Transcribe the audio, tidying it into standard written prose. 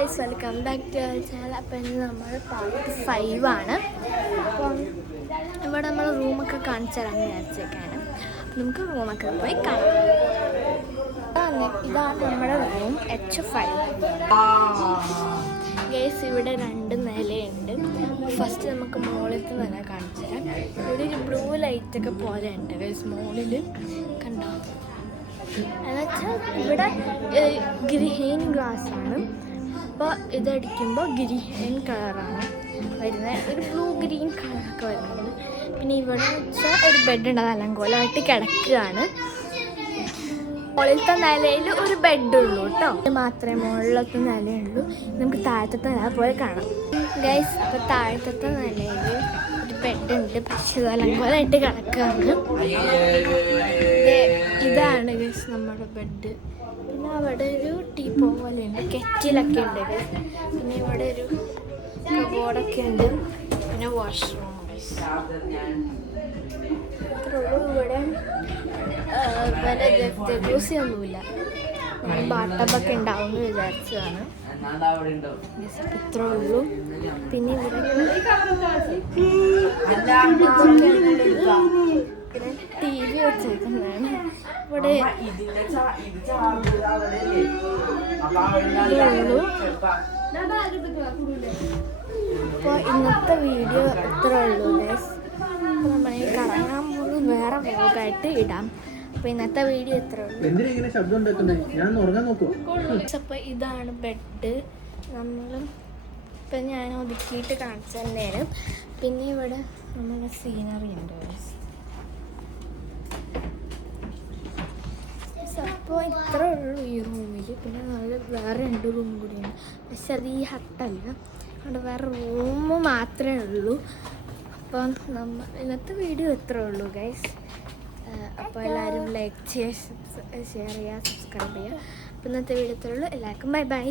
Guys, welcome back to our channel. അപ്പം ഇന്ന് നമ്മൾ പാർട്ട് 5 ആണ്. അപ്പം ഇവിടെ നമ്മൾ റൂമൊക്കെ കാണിച്ചു തരാൻ വിചാരിച്ചേക്കാണ്. നമുക്ക് റൂമൊക്കെ പോയി കാണാം. ഇതാണ് നമ്മുടെ റൂം H5. ഗൈസ്, ഇവിടെ 2 നിലയുണ്ട്. ഫസ്റ്റ് നമുക്ക് മുകളിലത്തെ നില കാണിച്ചു തരാം. ഇവിടെ ഒരു ബ്ലൂ ലൈറ്റൊക്കെ പോലെ ഉണ്ട് ഗൈസ് മുകളിൽ, കണ്ടോ? എന്നുവെച്ചാൽ ഇവിടെ ഗ്രീൻ ഗ്ലാസ് ആണ്. അപ്പോൾ ഇതടിക്കുമ്പോൾ ഗ്രീൻ കളറാണ് വരുന്നത്, ഒരു ബ്ലൂ ഗ്രീൻ കളറൊക്കെ വരുന്നത്. പിന്നെ ഇവിടെ വെച്ചാൽ ഒരു ബെഡ് ഉണ്ട്, അത് അലങ്കോലമായിട്ട് കിടക്കുകയാണ്. മുകളിലത്തെ നിലയിൽ ഒരു ബെഡുള്ളൂ കേട്ടോ, മാത്രമേ മുകളിലത്തെ നിലയുള്ളൂ. നമുക്ക് താഴത്തെ നില പോലെ കാണാം ഗൈസ്. അപ്പോൾ താഴത്തെ നിലയിൽ ഒരു ബെഡുണ്ട്, പക്ഷേ ഇത് അലങ്കോലമായിട്ട് കിടക്കുകയാണ്. ഇതാണ് ഗൈസ് നമ്മുടെ ബെഡ്. പിന്നെ അവിടെ ഒരു ടീപ്പോ പോലെ ഉണ്ട്, കെറ്റിലൊക്കെ ഉണ്ട് ഗൈസ്. പിന്നെ ഇവിടെ ഒരു കബോർഡൊക്കെ ഉണ്ട്, പിന്നെ വാഷ്റൂം. ഇവിടെ വരെ ജക്കൂസി ഒന്നുമില്ല, ഞാൻ ബാട്ടബൊക്കെ ഉണ്ടാവും എന്ന് വിചാരിച്ചതാണ്. ഇത്രേ ഉള്ളൂ. പിന്നെ ഇവിടെ ടി വി വെച്ചേക്കുന്നതാണ്. ഇവിടെ ഉള്ളൂ. അപ്പോൾ ഇന്നത്തെ വീഡിയോ ഇത്ര ഉള്ളൂ ഗൈസ്. അപ്പോൾ നമ്മൾ കറങ്ങാൻ പോകുന്നത് വേറെ വ്ലോഗായിട്ട് ഇടാം. അപ്പോൾ ഇന്നത്തെ വീഡിയോ ഇത്ര ഉള്ളൂ. അപ്പോൾ ഇതാണ് ബെഡ്. ഇപ്പം ഞാൻ ഒതുക്കിയിട്ട് കാണിച്ചു തന്നേരം. പിന്നെ ഇവിടെ നമ്മുടെ സീനറി ഉണ്ട് ഗൈസ്. അപ്പോൾ ഇത്ര ഉള്ളൂ ഈ റൂമിൽ. പിന്നെ നല്ല വേറെ 2 റൂം കൂടിയാണ്, പക്ഷെ അത് ഈ ഹട്ടല്ല, അവിടെ വേറെ റൂം മാത്രമേ ഉള്ളൂ. അപ്പം ഇന്നത്തെ വീഡിയോ ഇത്ര ഉള്ളൂ ഗൈസ്. അപ്പോൾ എല്ലാവരും ലൈക്ക് ചെയ്യുക, ഷെയർ ചെയ്യുക, സബ്സ്ക്രൈബ് ചെയ്യുക. അപ്പോൾ ഇന്നത്തെ വീഡിയോ ഇത്ര ഉള്ളൂ. എല്ലാവർക്കും ബൈ ബൈ.